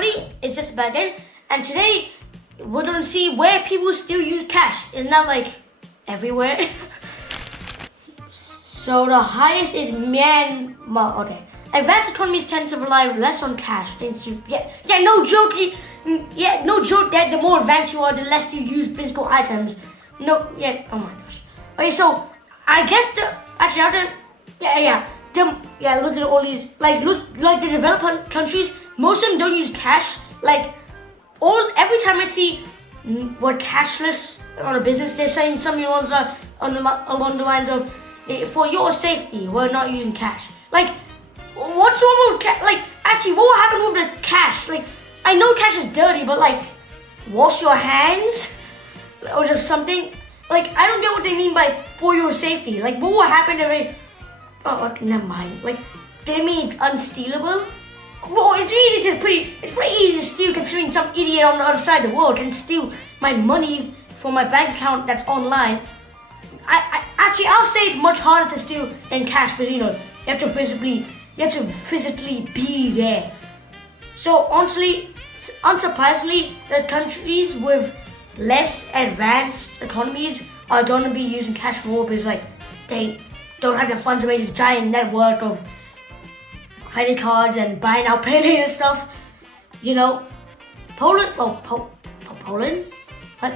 everybody, it's just about it. And today we're gonna see where people still use cash. It's not like everywhere. So the highest is Myanmar. Okay. Advanced economies tend to rely less on cash. No joke. No joke that the more advanced you are, the less you use physical items. Oh my gosh. Okay, so I guess look at all these, like the developed countries, most of them don't use cash. Like every time I see we're cashless on a business, they're saying something along the lines of, for your safety, we're not using cash. Like, what's wrong with cash? Like, actually, what will happen with the cash? Like, I know cash is dirty, but like, wash your hands or just something. Like, I don't get what they mean by for your safety. Like, what will happen if never mind. Like, they mean it's unstealable? Well, it's pretty easy to steal, considering some idiot on the other side of the world can steal my money from my bank account that's online. I'll say it's much harder to steal than cash, but you have to physically be there. So honestly, unsurprisingly, the countries with less advanced economies are going to be using cash more because they don't have the funds to make this giant network of credit cards and buy now pay later stuff. Poland. Poland. What?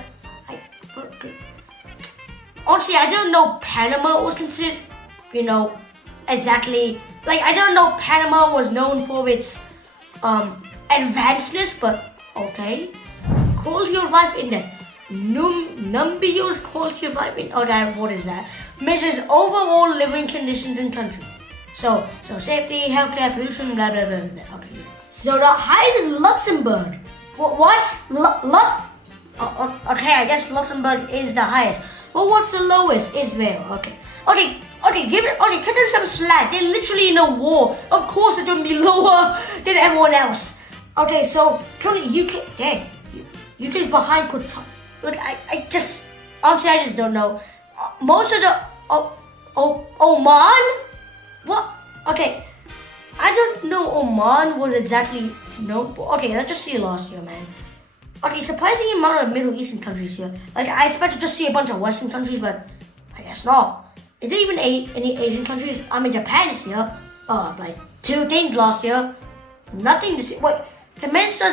Honestly, I don't know Panama was considered, exactly. Like, I don't know Panama was known for its advancedness, but okay. Quality of life index. Numbio's quality of life index. What is that? Measures overall living conditions in countries. So safety, healthcare, pollution, blah blah blah blah. Okay. So the highest is Luxembourg. What's okay, I guess Luxembourg is the highest. Well, what's the lowest? Israel. Okay, cut them some slack. They're literally in a war. Of course they're gonna be lower than everyone else. Okay, so currently UK, dang, UK's behind Qatar. Look, I just don't know. Most of the Oman? What? Okay, I don't know Oman was exactly known for. Okay, let's just see last year, man. Okay, surprising amount of Middle Eastern countries here. Like, I expected to just see a bunch of Western countries, but I guess not. Is there even any Asian countries? I mean, Japan is here. Like 2 things last year. Nothing to see. Wait, Turkmenistan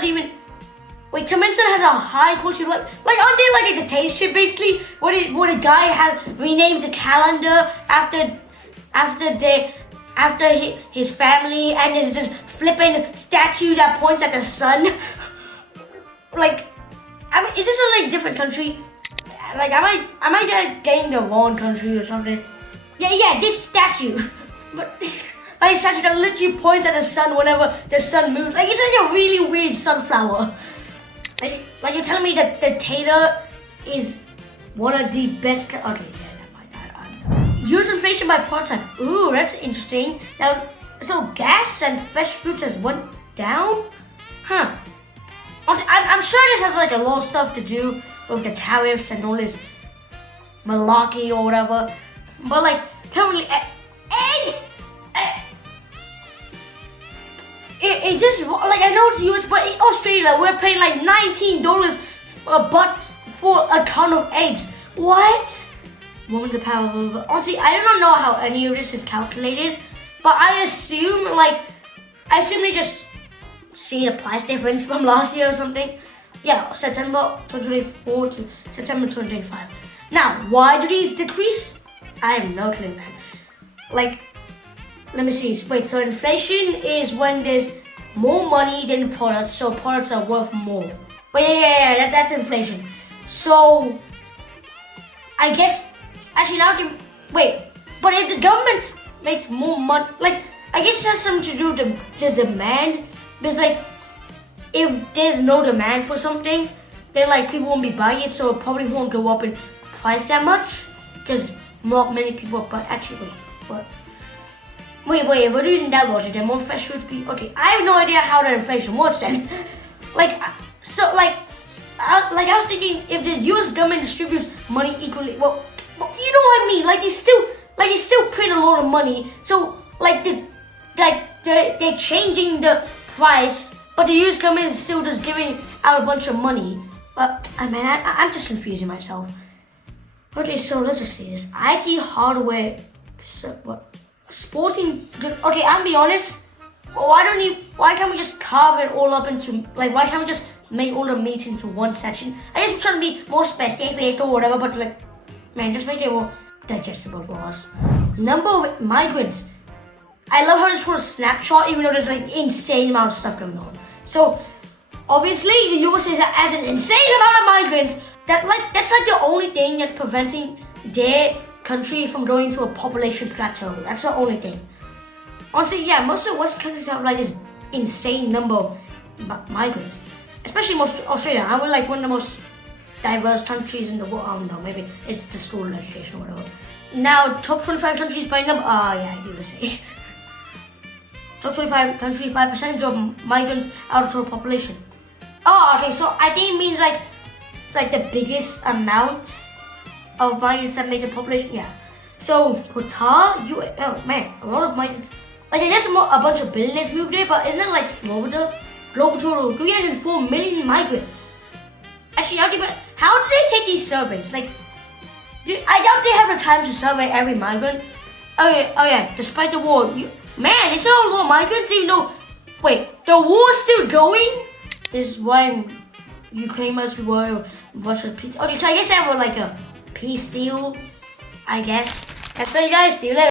has a high quality of life. Like, aren't they like a dictatorship basically? What a guy had renamed the calendar after his family, and there's just flipping statue that points at the sun. Like, I mean, is this a different country? Like, am I getting the wrong country or something? Yeah, this statue. But like a statue that literally points at the sun whenever the sun moves. Like, it's like a really weird sunflower. Like you're telling me that the dictator is one of the best. Okay, yeah, never mind. Use inflation by product type. Ooh, that's interesting. Now, so gas and fresh fruits has went down? Huh. I'm sure this has a lot of stuff to do with the tariffs and all this malarkey or whatever. But currently, eggs. Is this I know it's US, but in Australia we're paying $19 a butt for a ton of eggs. What? Woman's of power. Honestly, I don't know how any of this is calculated, but I assume they just see the price difference from last year or something. Yeah, September 2024 to September 2025. Now, why do these decrease? I have no clue, man. Let me see. Wait, so inflation is when there's more money than products, so products are worth more. But yeah, that's inflation. So, I guess, actually now, but if the government makes more money, I guess it has something to do with the demand. Because if there's no demand for something, then people won't be buying it, so it probably won't go up in price that much. Because not many people are buying. Actually, what? Wait, if we're using that logic, then more fresh fruits be okay. I have no idea how that inflation works then. I was thinking, if the US government distributes money equally, well, you know what I mean. They still print a lot of money, so they're changing the price but the US government is still just giving out a bunch of money. But I'm just confusing myself. Okay, so let's just see this. IT hardware, sporting good. Okay, I'll be honest. Why can't we just carve it all up into, like, why can't we just make all the meat into one section? I guess we're trying to be more specific or whatever, but like, man, just make it more digestible for us. Number of migrants. I love how it's for a snapshot, even though there's like insane amount of stuff going on. So, obviously, the US has an insane amount of migrants. That's like the only thing that's preventing their country from going to a population plateau. That's the only thing. Honestly, yeah, most of the West countries have like this insane number of migrants. Especially most Australia. I would like one of the most diverse countries in the world. I don't know, maybe it's the school education or whatever. Now, top 25 countries by number. Yeah, USA. Top 25 countries by percentage of migrants out of total population. Oh, okay, so I think it means like it's like the biggest amount of migrants that make a population. Yeah. So Qatar, oh man, a lot of migrants. Like I guess a bunch of billionaires moved there, but isn't it like Florida? Global total 304 million migrants. Actually, how do they take these surveys? Like, I doubt they have the time to survey every migrant. Oh yeah. Despite the war, man, it's not a lot of migrants. Even though, wait, the war's still going. This is why Ukraine must be worried Russia's peace. Okay, so I guess they have like a peace deal. I guess. That's all you guys. See you later.